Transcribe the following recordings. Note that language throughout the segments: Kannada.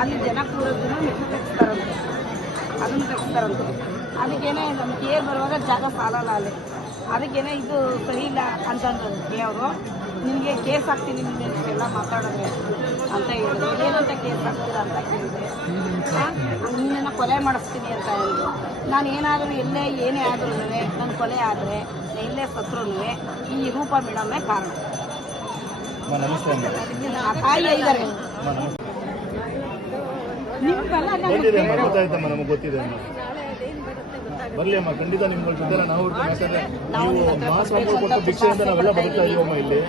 ಅಲ್ಲಿ ಜನ ಕೂರೋದನ್ನ ತೆಗಿಸ್ತಾರಂತೆ, ಅದನ್ನು ತೆಗಿಸ್ತಾರಂತೆ. ಅದಕ್ಕೇನೆ ನಮ್ಮ ಕೇರ್ ಬರುವಾಗ ಜಾಗ ಸಾಲಲ್ಲ ಅಲ್ಲಿ, ಅದಕ್ಕೇನೆ ಇದು ಸರಿ ಇಲ್ಲ ಅಂತಂದ್ರೆ ಅವರು ನಿನಗೆ ಕೇಸ್ ಹಾಕ್ತೀನಿ ನಿನ್ನ ಇಷ್ಟೆಲ್ಲ ಮಾತಾಡೋದು ಅಂತ ಹೇಳಿದ್ರು. ಏನಂತ ಕೇಸ್ ಹಾಕ್ತೀರಾ ಅಂತ ಕೇಳಿದೆ. ನಿನ್ನನ್ನು ಕೊಲೆ ಮಾಡಿಸ್ತೀನಿ ಅಂತ ಹೇಳಿದ್ರು. ನಾನು ಏನಾದರೂ ಎಲ್ಲೇ ಏನೇ ಆದ್ರೂ ನನ್ನ ಕೊಲೆ ಆದರೆ ಎಲ್ಲೇ ಸತ್ರೂ ಈ ರೂಪ ಮೇಡಮೇ ಕಾರಣ. ತಾಯಿ ಇದ್ದಾರೆ ನಮಗೆ ಗೊತ್ತಿದೆ. ಬರ್ಲಿ ಅಮ್ಮ, ಖಂಡಿತ ನಿಮ್ಗಳ ಜೊತೆ ನಾವು ಯಾಕಂದ್ರೆ ನೀವು ಮಹಾಸ್ವಾಮಿ ಕೊಟ್ಟ ಭಿಕ್ಷೆಯಿಂದ ನಾವೆಲ್ಲ ಬದುಕ್ತಾ ಇದೀವಮ್ಮ ಇಲ್ಲಿ.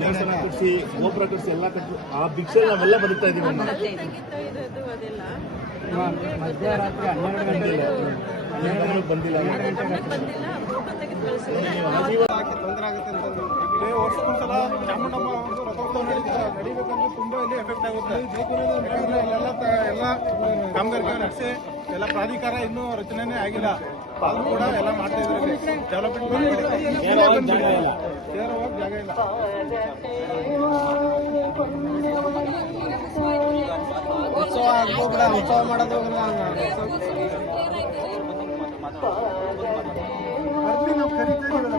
ದೇವಸ್ಥಾನ ಕಟ್ಟಿಸಿ ಗೋಪುರ ಕಟ್ಟಿಸಿ ಎಲ್ಲ ಕಟ್ಟಿ ಆ ಭಿಕ್ಷೆ ನಾವೆಲ್ಲ ಬದುಕ್ತಾ ಇದೀವಮ್ಮ. ಮಧ್ಯರಾತ್ರಿ 12 ಗಂಟೆಗೆ ಬಂದಿಲ್ಲ. ತೊಂದರೆ ಆಗುತ್ತೆ ಅಂತಂದು ವರ್ಷಕ್ಕೊಂದ್ಸಲ ಚಾಮುಂಡಮ್ಮ ಒಂದು ರಥೋತ್ಸವ ನಡೀಬೇಕಂದ್ರೆ ತುಂಬಾ ಇಲ್ಲಿ ಎಫೆಕ್ಟ್ ಆಗುತ್ತೆ. ಎಲ್ಲ ಕಾಮಗಾರಿಕೆ ನಡೆಸಿ ಎಲ್ಲ ಪ್ರಾಧಿಕಾರ ಇನ್ನೂ ರಚನೆನೇ ಆಗಿಲ್ಲ. ಅದು ಕೂಡ ಎಲ್ಲ ಮಾಡ್ತಾ ಇದ್ದಾರೆ. ಡೆವಲಪ್ಮೆಂಟ್ ಸೇರವಾಗಿ ಜಾಗ ಇಲ್ಲ. ಉತ್ಸವ ಮಾಡೋದು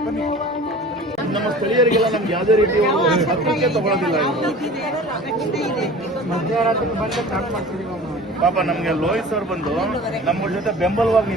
ಬನ್ನಿ. ನಮ್ಮ ಸ್ಥಳೀಯರಿಗೆಲ್ಲ ನಮ್ಗೆ ಯಾವುದೇ ರೀತಿಯ ಪತ್ರಿಕೆ ತಗೊಳ್ಳೋದಿಲ್ಲ. ಮಧ್ಯರಾತ್ರಿ ಬಂದು ಸ್ಟಾರ್ಟ್ ಮಾಡ್ತಿದ್ದೀವಿ. ಪಾಪ ನಮ್ಗೆ ಲೋಹಿತ್ ಸರ್ ಬಂದು ನಮ್ಮ ಜೊತೆ ಬೆಂಬಲವಾಗಿ